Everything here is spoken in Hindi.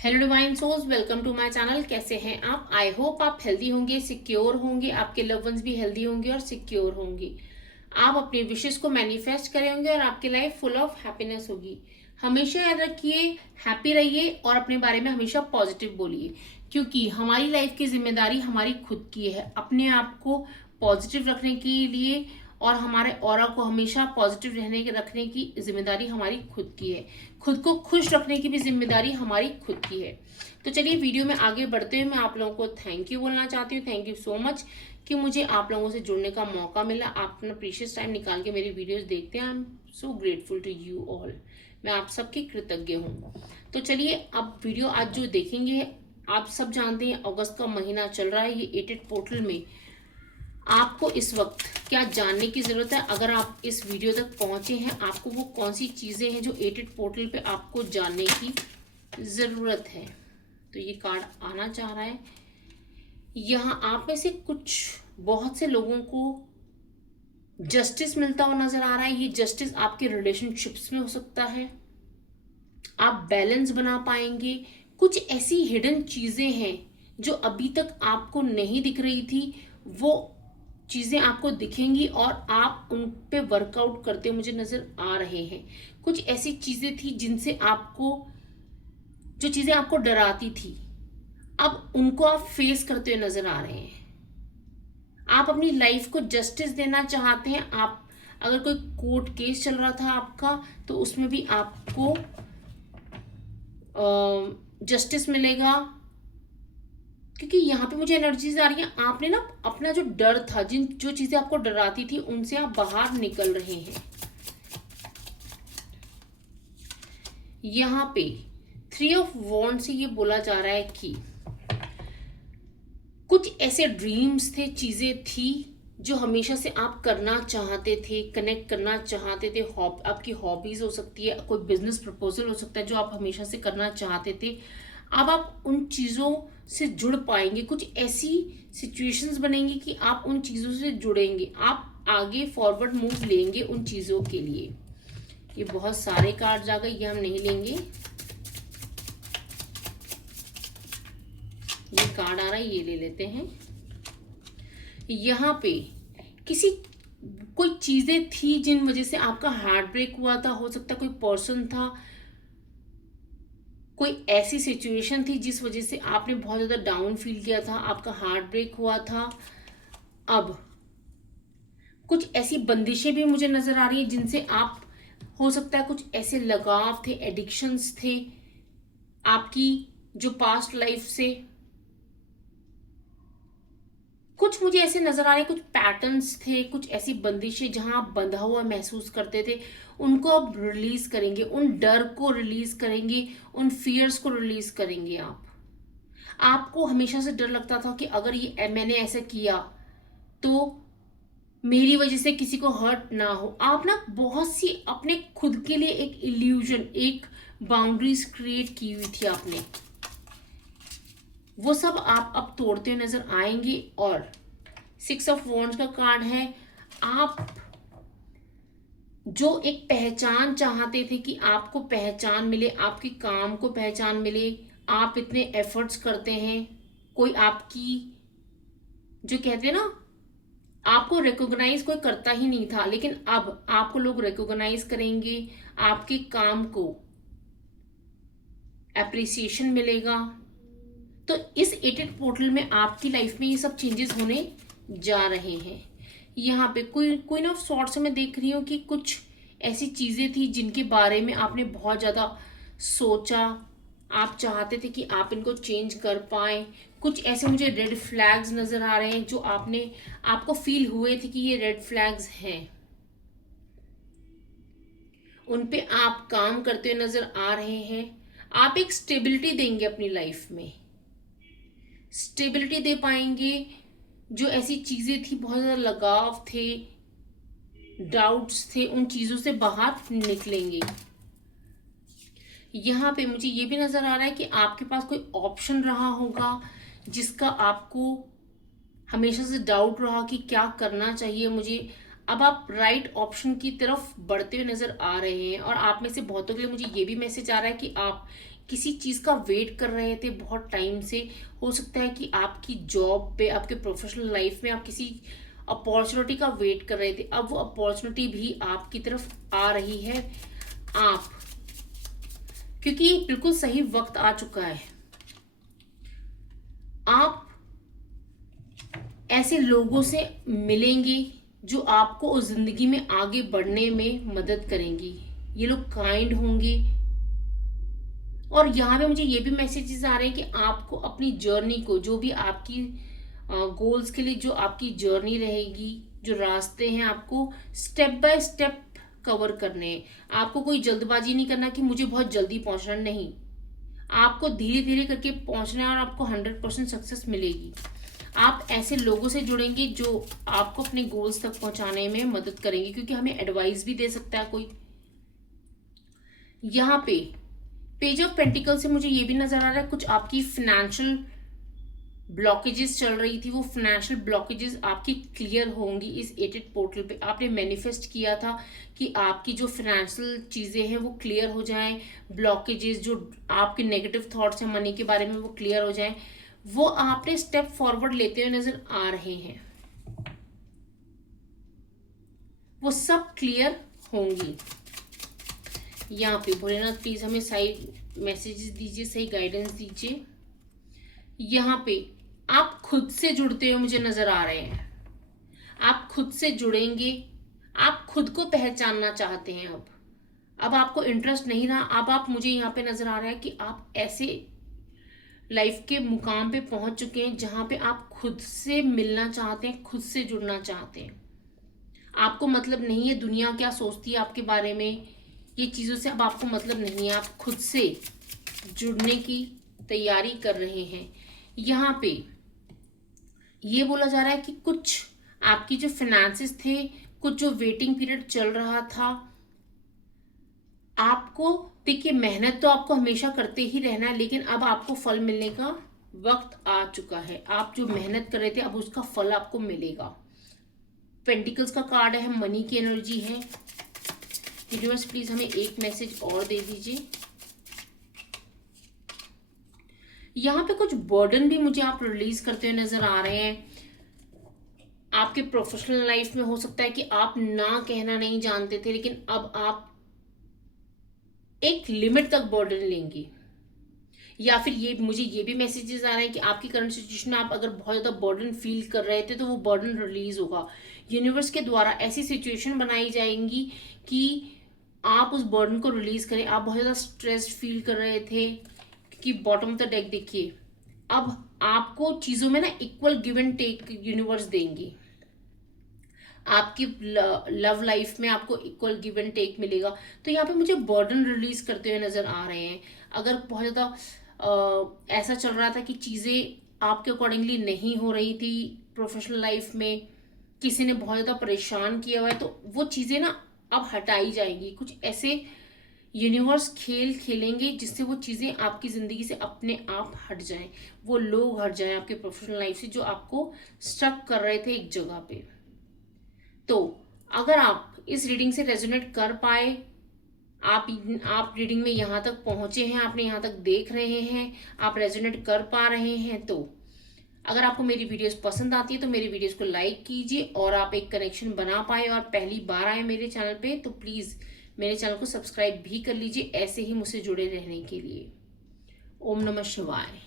Hello divine souls, welcome to my channel. कैसे हैं आप? आई होप आप हेल्दी होंगे, सिक्योर होंगे, आपके लव वंस भी हेल्दी होंगे और सिक्योर होंगे। आप अपने विशेस को मैनिफेस्ट करेंगे और आपकी लाइफ फुल ऑफ हैप्पीनेस होगी। हमेशा याद रखिए, हैप्पी रहिए और अपने बारे में हमेशा पॉजिटिव बोलिए, क्योंकि हमारी लाइफ की जिम्मेदारी हमारी खुद की है। अपने आप को पॉजिटिव रखने के लिए और हमारे ऑरा को हमेशा पॉजिटिव रहने के रखने की जिम्मेदारी हमारी खुद की है। खुद को खुश रखने की भी जिम्मेदारी हमारी खुद की है। तो चलिए वीडियो में आगे बढ़ते हुए मैं आप लोगों को थैंक यू बोलना चाहती हूँ। थैंक यू सो मच कि मुझे आप लोगों से जुड़ने का मौका मिला। आप अपना प्रीशियस टाइम निकाल के मेरी वीडियोस देखते हैं। I am so grateful to you all. मैं आप सबकी कृतज्ञ हूँ। तो चलिए अब वीडियो आज जो देखेंगे, आप सब जानते हैं अगस्त का महीना चल रहा है। ये एटेड पोर्टल में आपको इस वक्त क्या जानने की जरूरत है? अगर आप इस वीडियो तक पहुंचे हैं, आपको वो कौन सी चीजें हैं जो एटेड पोर्टल पे आपको जानने की जरूरत है? तो ये कार्ड आना चाह रहा है। यहाँ आप में से कुछ बहुत से लोगों को जस्टिस मिलता हुआ नजर आ रहा है। ये जस्टिस आपके रिलेशनशिप्स में हो सकता है। आप बैलेंस बना पाएंगे। कुछ ऐसी हिडन चीजें हैं जो अभी तक आपको नहीं दिख रही थी, वो चीजें आपको दिखेंगी और आप उन पे वर्कआउट करते मुझे नजर आ रहे हैं। कुछ ऐसी चीजें थी जिनसे आपको, जो चीजें आपको डराती थी, अब उनको आप फेस करते हुए नजर आ रहे हैं। आप अपनी लाइफ को जस्टिस देना चाहते हैं। आप, अगर कोई कोर्ट केस चल रहा था आपका, तो उसमें भी आपको जस्टिस मिलेगा। क्योंकि यहाँ पे मुझे एनर्जीज आ रही है, आपने ना अपना जो डर था, जिन जो चीजें आपको डराती थी, उनसे आप बाहर निकल रहे हैं। यहाँ पे 3 ऑफ वॉन्ड से ये बोला जा रहा है कि कुछ ऐसे ड्रीम्स थे, चीजें थी जो हमेशा से आप करना चाहते थे, कनेक्ट करना चाहते थे। आपकी हॉबीज हो सकती है, कोई बिजनेस प्रपोजल हो सकता है जो आप हमेशा से करना चाहते थे। अब आप उन चीज़ों से जुड़ पाएंगे। कुछ ऐसी सिचुएशंस बनेंगी कि आप उन चीज़ों से जुड़ेंगे। आप आगे फॉरवर्ड मूव लेंगे उन चीज़ों के लिए। ये बहुत सारे कार्ड्स आ गए, ये हम नहीं लेंगे। ये कार्ड आ रहा है, ये ले लेते हैं। यहाँ पे किसी, कोई चीजें थी जिन वजह से आपका हार्ट ब्रेक हुआ था। हो सकता है कोई पर्सन था, कोई ऐसी सिचुएशन थी जिस वजह से आपने बहुत ज़्यादा डाउन फील किया था, आपका हार्ट ब्रेक हुआ था। अब कुछ ऐसी बंदिशें भी मुझे नज़र आ रही हैं जिनसे आप, हो सकता है कुछ ऐसे लगाव थे, एडिक्शंस थे आपकी जो पास्ट लाइफ से। कुछ मुझे ऐसे नज़र आ रहे, कुछ पैटर्न्स थे, कुछ ऐसी बंदिशें जहां आप बंधा हुआ महसूस करते थे, उनको अब रिलीज करेंगे। उन डर को रिलीज करेंगे, उन फियर्स को रिलीज करेंगे। आपको हमेशा से डर लगता था कि अगर ये मैंने ऐसा किया तो मेरी वजह से किसी को हर्ट ना हो। आप ना बहुत सी अपने खुद के लिए एक इल्यूजन, एक बाउंड्रीज क्रिएट की हुई थी आपने, वो सब आप अब तोड़ते हुए नजर आएंगे। और 6 ऑफ वॉन्ड्स का कार्ड है। आप जो एक पहचान चाहते थे कि आपको पहचान मिले, आपके काम को पहचान मिले, आप इतने एफर्ट्स करते हैं, कोई आपकी, जो कहते हैं ना, आपको रिकॉग्नाइज कोई करता ही नहीं था, लेकिन अब आपको लोग रिकॉग्नाइज करेंगे। आपके काम को एप्रिसिएशन मिलेगा। तो इस एटेड पोर्टल में आपकी लाइफ में ये सब चेंजेस होने जा रहे हैं। यहाँ पे कोई क्वीन ऑफ सॉर्ड्स मैं देख रही हूँ कि कुछ ऐसी चीजें थी जिनके बारे में आपने बहुत ज्यादा सोचा, आप चाहते थे कि आप इनको चेंज कर पाए। कुछ ऐसे मुझे रेड फ्लैग्स नजर आ रहे हैं जो आपने, आपको फील हुए थे कि ये रेड फ्लैग्स हैं, उन पे आप काम करते हुए नजर आ रहे हैं। आप एक स्टेबिलिटी देंगे अपनी लाइफ में, स्टेबिलिटी दे पाएंगे। जो ऐसी चीजें थी, बहुत ज्यादा लगाव थे, डाउट्स थे, उन चीजों से बाहर निकलेंगे। यहाँ पे मुझे ये भी नजर आ रहा है कि आपके पास कोई ऑप्शन रहा होगा जिसका आपको हमेशा से डाउट रहा कि क्या करना चाहिए मुझे। अब आप राइट ऑप्शन की तरफ बढ़ते हुए नजर आ रहे हैं। और आप में से बहुतों के लिए मुझे ये भी मैसेज आ रहा है कि आप किसी चीज़ का वेट कर रहे थे बहुत टाइम से। हो सकता है कि आपकी जॉब पे, आपके प्रोफेशनल लाइफ में आप किसी अपॉर्चुनिटी का वेट कर रहे थे, अब वो अपॉर्चुनिटी भी आपकी तरफ आ रही है। आप, क्योंकि ये बिल्कुल सही वक्त आ चुका है। आप ऐसे लोगों से मिलेंगे जो आपको जिंदगी में आगे बढ़ने में मदद करेंगी। ये लोग काइंड होंगे। और यहाँ पे मुझे ये भी मैसेजेस आ रहे हैं कि आपको अपनी जर्नी को, जो भी आपकी गोल्स के लिए जो आपकी जर्नी रहेगी, जो रास्ते हैं, आपको स्टेप बाय स्टेप कवर करने हैं। आपको कोई जल्दबाजी नहीं करना कि मुझे बहुत जल्दी पहुंचना, नहीं। आपको धीरे धीरे करके पहुंचना है और आपको 100% सक्सेस मिलेगी। आप ऐसे लोगों से जुड़ेंगे जो आपको अपने गोल्स तक पहुंचाने में मदद करेंगे, क्योंकि हमें एडवाइस भी दे सकता है कोई। यहाँ पे पेज ऑफ पेंटिकल से मुझे ये भी नजर आ रहा है कुछ आपकी फाइनेंशियल ब्लॉकेजेस चल रही थी, वो फाइनेंशियल ब्लॉकेजेस आपकी क्लियर होंगी इस एटेड पोर्टल पे। आपने मैनिफेस्ट किया था कि आपकी जो फाइनेंशियल चीज़ें हैं वो क्लियर हो जाएं, ब्लॉकेजेस जो आपके नेगेटिव थॉट्स हैं मनी के बारे में वो क्लियर हो जाएं, वो आपने स्टेप फॉरवर्ड लेते हुए नजर आ रहे हैं। वो सब क्लियर होंगी। यहाँ पे भोलेनाथ प्लीज हमें सही मैसेजेस दीजिए, सही गाइडेंस दीजिए। यहाँ पे आप खुद से जुड़ते हुए मुझे नजर आ रहे हैं। आप खुद से जुड़ेंगे, आप खुद को पहचानना चाहते हैं। अब आपको इंटरेस्ट नहीं रहा। अब आप, मुझे यहाँ पे नजर आ रहा है कि आप ऐसे लाइफ के मुकाम पे पहुंच चुके हैं जहां पे आप खुद से मिलना चाहते हैं, खुद से जुड़ना चाहते हैं। आपको मतलब नहीं है दुनिया क्या सोचती है आपके बारे में, ये चीज़ों से अब आपको मतलब नहीं है। आप खुद से जुड़ने की तैयारी कर रहे हैं। यहाँ पे ये बोला जा रहा है कि कुछ आपकी जो फाइनेंसेस थे, कुछ जो वेटिंग पीरियड चल रहा था, आपको देखिए मेहनत तो आपको हमेशा करते ही रहना है, लेकिन अब आपको फल मिलने का वक्त आ चुका है। आप जो मेहनत कर रहे थे अब उसका फल आपको मिलेगा। पेंटिकल्स का कार्ड है, मनी की एनर्जी है। यूनिवर्स प्लीज हमें एक मैसेज और दे दीजिए। यहाँ पे कुछ बर्डन भी मुझे आप रिलीज करते हुए नजर आ रहे हैं। आपके प्रोफेशनल लाइफ में हो सकता है कि आप ना कहना नहीं जानते थे, लेकिन अब आप एक लिमिट तक बर्डन लेंगे। या फिर ये, मुझे ये भी मैसेजेस आ रहे हैं कि आपकी करंट सिचुएशन में आप अगर बहुत ज़्यादा बर्डन फील कर रहे थे तो वो बर्डन रिलीज होगा। यूनिवर्स के द्वारा ऐसी सिचुएशन बनाई जाएंगी कि आप उस बर्डन को रिलीज करें। आप बहुत ज़्यादा स्ट्रेस्ड फील कर रहे थे, क्योंकि बॉटम ऑफ द डेक देखिए, अब आपको चीज़ों में ना equal give and take universe देंगी। आपकी लव लाइफ में आपको इक्वल गिव एंड टेक मिलेगा। तो यहाँ पे मुझे बर्डन रिलीज करते हुए नजर आ रहे हैं। अगर बहुत ज़्यादा ऐसा चल रहा था कि चीज़ें आपके अकॉर्डिंगली नहीं हो रही थी प्रोफेशनल लाइफ में, किसी ने बहुत ज़्यादा परेशान किया हुआ है, तो वो चीज़ें ना अब हटाई जाएंगी। कुछ ऐसे यूनिवर्स खेल खेलेंगे जिससे वो चीज़ें आपकी ज़िंदगी से अपने आप हट जाएं, वो लोग हट जाएं आपके प्रोफेशनल लाइफ से जो आपको स्टक कर रहे थे एक जगह पे। तो अगर आप इस रीडिंग से रेजोनेट कर पाए, आप रीडिंग में यहाँ तक पहुंचे हैं, आपने यहाँ तक देख रहे हैं, आप रेजोनेट कर पा रहे हैं, तो अगर आपको मेरी वीडियोस पसंद आती है तो मेरी वीडियोस को लाइक कीजिए। और आप एक कनेक्शन बना पाए और पहली बार आए मेरे चैनल पे तो प्लीज़ मेरे चैनल को सब्सक्राइब भी कर लीजिए, ऐसे ही मुझसे जुड़े रहने के लिए। ओम नमः शिवाय।